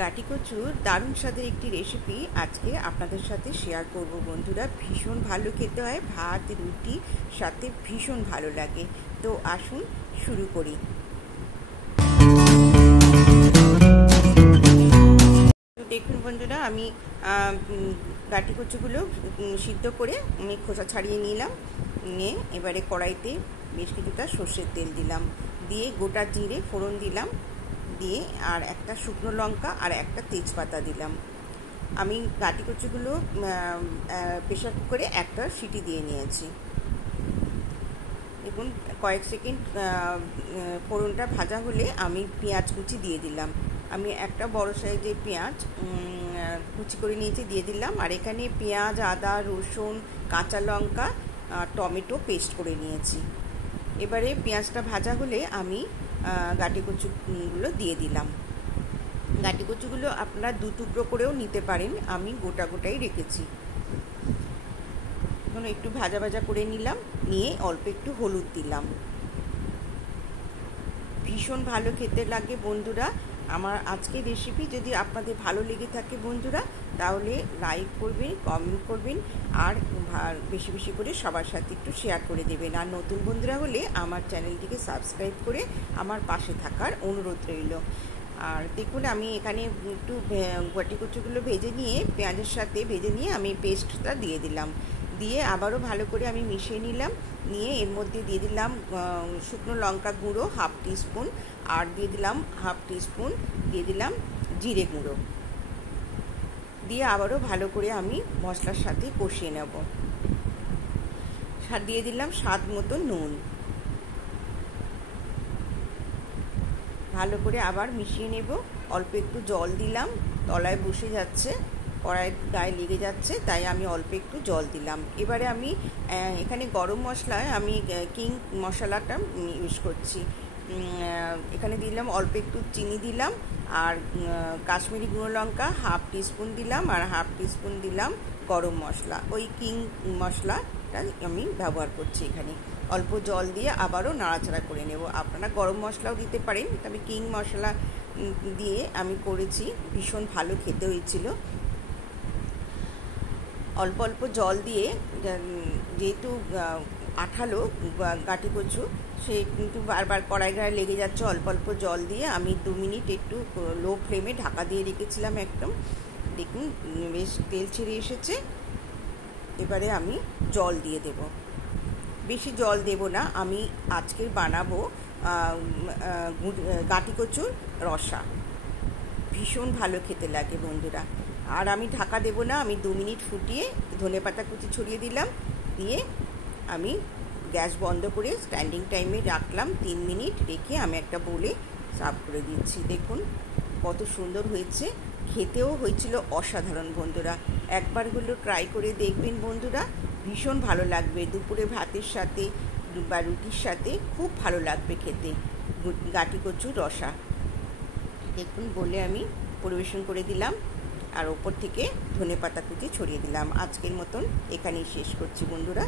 গাটি কচুর দারুণ স্বাদের একটি রেসিপি আজকে আপনাদের সাথে শেয়ার করব বন্ধুরা। ভীষণ ভালো খেতে হয়, ভাত রুটি সাথে ভীষণ ভালো লাগে। তো আসুন শুরু করি। দেখুন বন্ধুরা, আমি গাটি কচুগুলো সিদ্ধ করে আমি খোসা ছাড়িয়ে নিলাম। নিয়ে এবারে কড়াইতে বেশ কিছুটা সর্ষের তেল দিলাম, দিয়ে গোটা জিরে ফোড়ন দিলাম, দিয়ে আর একটা শুকনো লঙ্কা আর একটা তেজপাতা দিলাম। আমি গাটি কচুগুলো প্রেশার কুকারে একটা সিটি দিয়ে নিয়েছি। দেখুন কয়েক সেকেন্ড ফোড়নটা ভাজা হলে আমি পেঁয়াজ কুচি দিয়ে দিলাম। আমি একটা বড় সাইজের পেঁয়াজ কুচি করে নিয়েছি, দিয়ে দিলাম। আর এখানে পেঁয়াজ, আদা, রসুন, কাঁচা লঙ্কা, টমেটো পেস্ট করে নিয়েছি। এবারে পেঁয়াজটা ভাজা হলে আমি গাটি কচুগুলো দিয়ে দিলাম। গাটি কচুগুলো আপনারা দু টুকরো করেও নিতে পারেন, আমি গোটা গোটাই রেখেছি। এখন একটু ভাজা ভাজা করে নিলাম, নিয়ে অল্প একটু হলুদ দিলাম। ভীষণ ভালো খেতে লাগে বন্ধুরা। আমার আজকের রেসিপি যদি আপনাদের ভালো লেগে থাকে বন্ধুরা, তাহলে লাইক করবেন, কমেন্ট করবেন, আর বেশি বেশি করে সবার সাথে একটু শেয়ার করে দেবেন। আর নতুন বন্ধুরা হলে আমার চ্যানেলটিকে সাবস্ক্রাইব করে আমার পাশে থাকার অনুরোধ রইল। আর দেখুন আমি এখানে একটু গাটি কচুগুলো ভেজে নিয়ে পেঁয়াজের সাথে ভেজে নিয়ে আমি পেস্টটা দিয়ে দিলাম। দিয়ে আবারও ভালো করে আমি মিশিয়ে নিলাম। নিয়ে এর মধ্যে দিয়ে দিলাম শুকনো লঙ্কা গুঁড়ো হাফ টিস্পুন, আর দিয়ে দিলাম হাফ টিস্পুন দিয়ে দিলাম জিরে গুঁড়ো। দিয়ে আবারও ভালো করে আমি মশলার সাথে কষিয়ে নেব। দিয়ে দিলাম স্বাদ মতো নুন। ভালো করে আবার মিশিয়ে নেব। অল্প একটু জল দিলাম, তলায় বসে যাচ্ছে, কড়াইয়ের গায়ে লেগে যাচ্ছে, তাই আমি অল্প একটু জল দিলাম। এবারে আমি এখানে গরম মশলায় আমি কিং মশলাটা ইউজ করছি। এখানে দিলাম অল্প একটু চিনি দিলাম, আর কাশ্মীরি গুঁড়ো লঙ্কা হাফ টিস্পুন দিলাম, আর হাফ টিস্পুন দিলাম গরম মশলা। ওই কিং মশলাটা আমি ব্যবহার করছি এখানে। অল্প জল দিয়ে আবারও নাড়াচাড়া করে নেব। আপনারা গরম মশলাও দিতে পারেন, তবে কিং মশলা দিয়ে আমি করেছি, ভীষণ ভালো খেতে হয়েছিল। অল্প অল্প জল দিয়ে, যেহেতু আঠালো গাটি কচু, সে কিন্তু বারবার কড়াই গায়ে লেগে যাচ্ছে, অল্প অল্প জল দিয়ে আমি 2 মিনিট একটু লো ফ্লেমে ঢাকা দিয়ে রেখেছিলাম একদম। দেখুন বেশ তেল ছেড়ে এসেছে। এবারে আমি জল দিয়ে দেব। বেশি জল দেব না, আমি আজকের বানাবো গাটি কচুর রসা। ভীষণ ভালো খেতে লাগে বন্ধুরা। আর আমি ঢাকা দেব না, আমি 2 মিনিট ফুটিয়ে ধনেপাতা কুচি ছড়িয়ে দিলাম, দিয়ে আমি গ্যাস বন্ধ করে স্ট্যান্ডিং টাইমে রাখলাম। 3 মিনিট রেখে আমি একটা বোলে সার্ভ করে দিচ্ছি। দেখুন কত সুন্দর হয়েছে, খেতেও হয়েছিল অসাধারণ বন্ধুরা। একবার হলো ট্রাই করে দেখবেন বন্ধুরা, ভীষণ ভালো লাগবে। দুপুরে ভাতের সাথে বা রুটির সাথে খুব ভালো লাগবে খেতে গাটি কচুর রসা। দেখুন বলে আমি পরিবেশন করে দিলাম, আর ওপর থেকে ধনেপাতা কুচি ছড়িয়ে দিলাম। আজকের মতন এখানেই শেষ করছি বন্ধুরা।